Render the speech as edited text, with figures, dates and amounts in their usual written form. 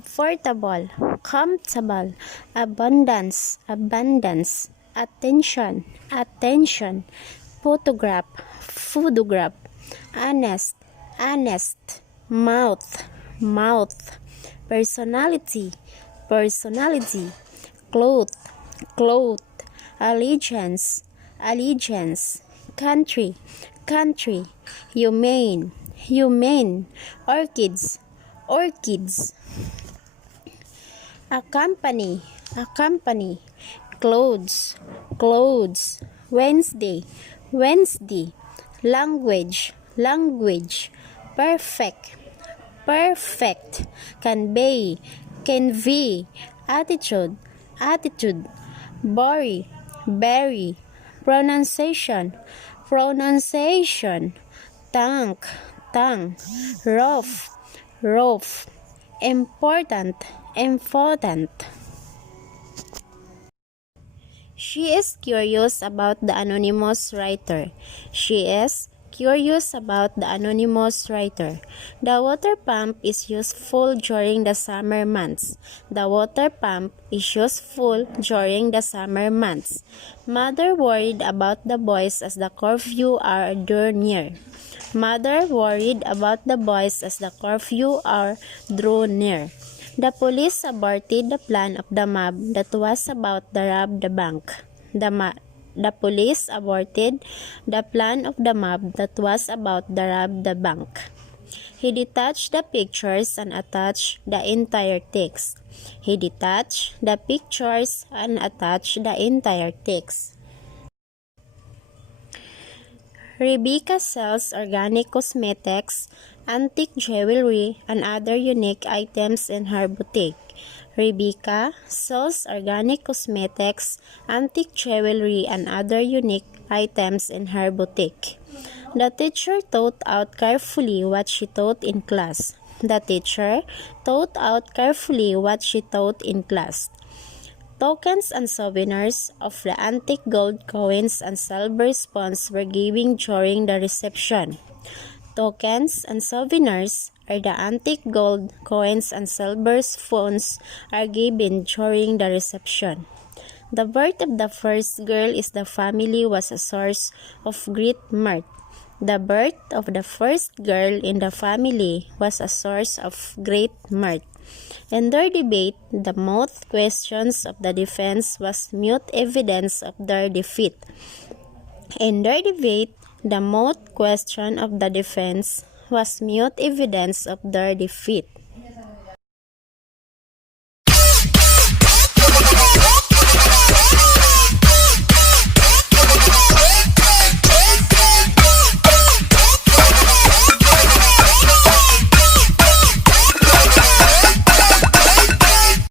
comfortable, comfortable, abundance, abundance, attention, attention, photograph, photograph, honest, honest, mouth, mouth, personality, personality, cloth, cloth, allegiance, allegiance, country, country, humane, humane, orchids, orchids, accompany, accompany, clothes, clothes, Wednesday, Wednesday, language, language, perfect, perfect, convey, convey, attitude, attitude, bury, bury, pronunciation, pronunciation, tongue, tongue, rough, rough, important, important. She is curious about the anonymous writer. She is curious about the anonymous writer. The water pump is useful during the summer months. The water pump is useful during the summer months. Mother worried about the boys as the curfew hour drew near. Mother worried about the boys as the curfew hour drew near. The police aborted the plan of the mob that was about to rob the bank. The police aborted the plan of the mob that was about to rob the bank. He detached the pictures and attached the entire text. He detached the pictures and attached the entire text. Rebecca sells organic cosmetics, antique jewelry, and other unique items in her boutique. Rebecca sells organic cosmetics, antique jewelry, and other unique items in her boutique. The teacher thought out carefully what she taught in class. The teacher thought out carefully what she taught in class. Tokens and souvenirs of the antique gold coins and silver spoons were given during the reception. Tokens and souvenirs are the antique gold coins and silver spoons are given during the reception. The birth of the first girl in the family was a source of great mirth. The birth of the first girl in the family was a source of great mirth. In their debate, the moot questions of the defense was mute evidence of their defeat. In their debate, the moot question of the defense was mute evidence of their defeat.